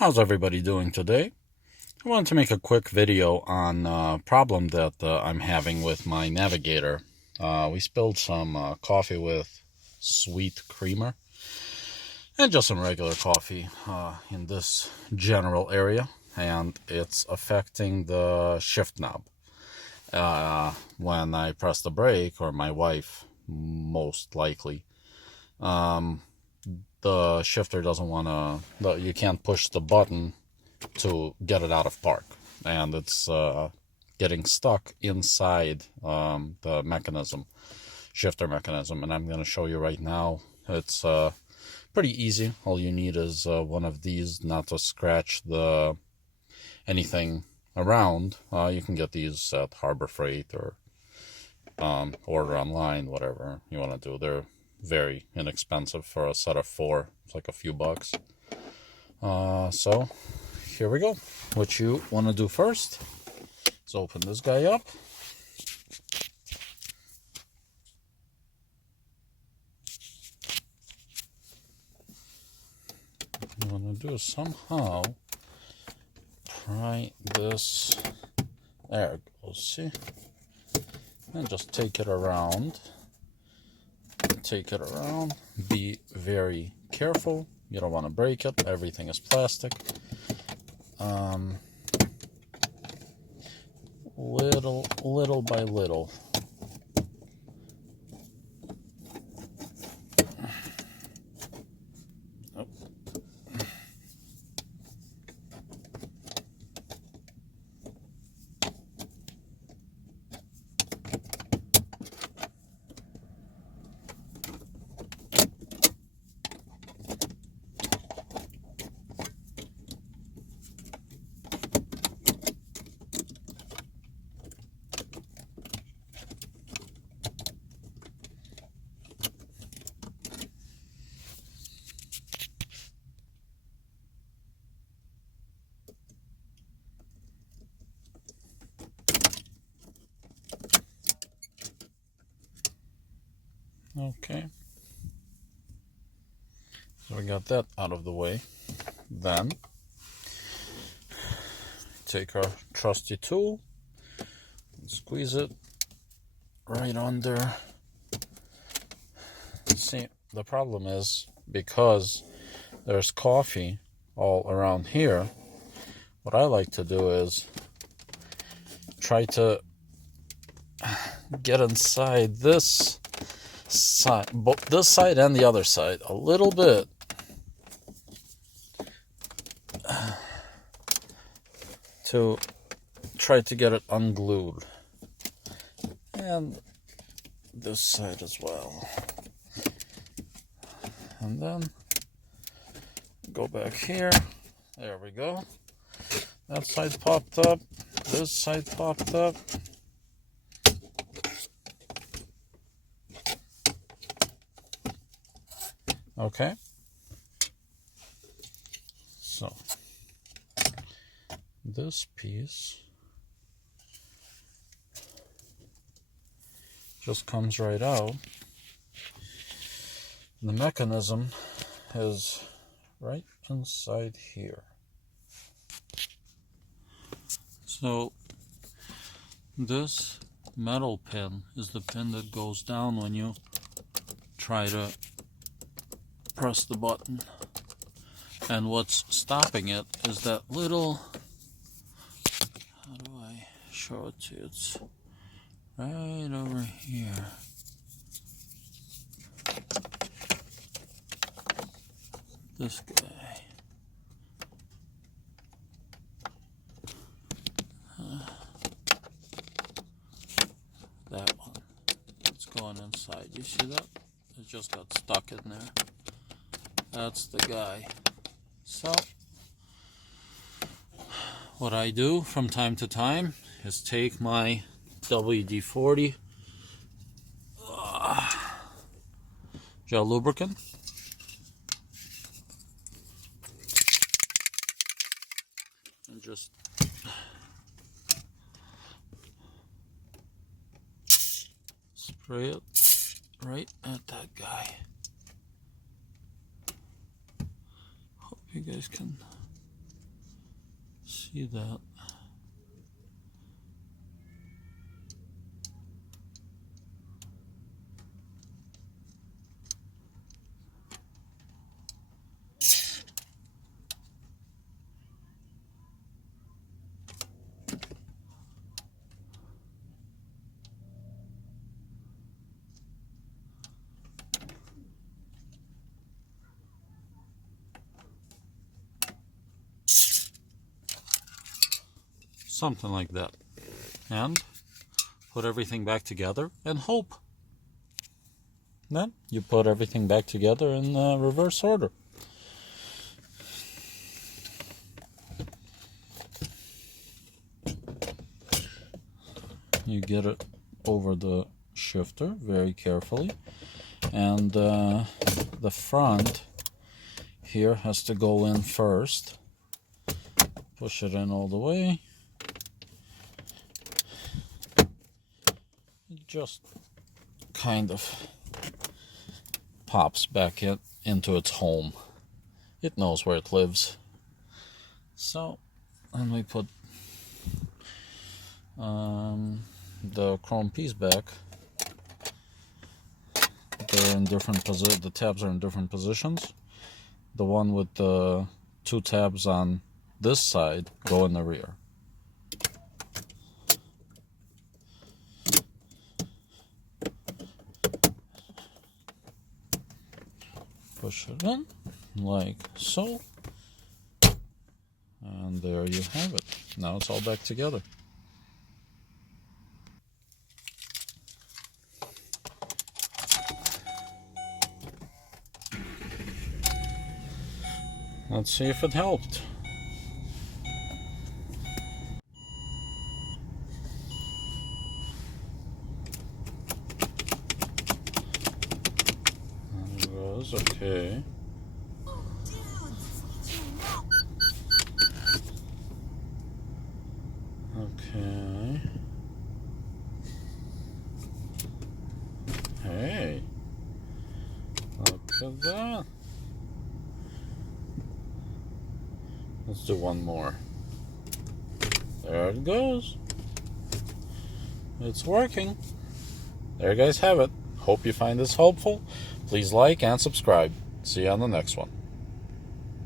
How's everybody doing today? I wanted to make a quick video on a problem that I'm having with my Navigator. We spilled some coffee with sweet creamer and just some regular coffee in this general area, and it's affecting the shift knob. When I press the brake, or my wife most likely, the shifter doesn't want to, you can't push the button to get it out of park, and it's getting stuck inside the mechanism, shifter mechanism. And I'm going to show you right now. It's pretty easy. All you need is one of these, not to scratch the anything around. You can get these at Harbor Freight or order online, whatever you want to do. They're very inexpensive for a set of 4. It's like a few bucks. So here we go. What you want to do first is open this guy up. What you want to do is somehow pry this. There it goes. See? And just take it around. Take it around. Be very careful. You don't want to break it. Everything is plastic. Little by little. Oh. Okay, so we got that out of the way. Then take our trusty tool and squeeze it right under. See, the problem is, because there's coffee all around here, what I like to do is try to get inside this side, both this side and the other side, a little bit, to try to get it unglued, and this side as well. And then go back here. There we go. That side popped up. This side popped up. Okay. So this piece just comes right out. The mechanism is right inside here. So this metal pin is the pin that goes down when you try to press the button. And what's stopping it is that little, how do I show it to you? It's right over here. This guy. That one. It's going inside. You see that? It just got stuck in there. That's the guy. So what I do from time to time is take my WD-40 gel lubricant, and just spray it right at that guy. Hope you guys can See that? Something like that. And put everything back together and hope. Then you put everything back together in reverse order. You get it over the shifter very carefully, and the front here has to go in first. Push it in all the way. It just kind of pops back into its home. It knows where it lives. So, and we put the chrome piece back. They're in different positions. The tabs are in different positions. The one with the 2 tabs on this side go in the rear. Push it in like so, and there you have it. Now it's all back together. Let's see if it helped. There it goes, okay. Okay. Hey, look at that. Let's do one more. There it goes. It's working. There you guys have it. Hope you find this helpful. Please like and subscribe. See you on the next one.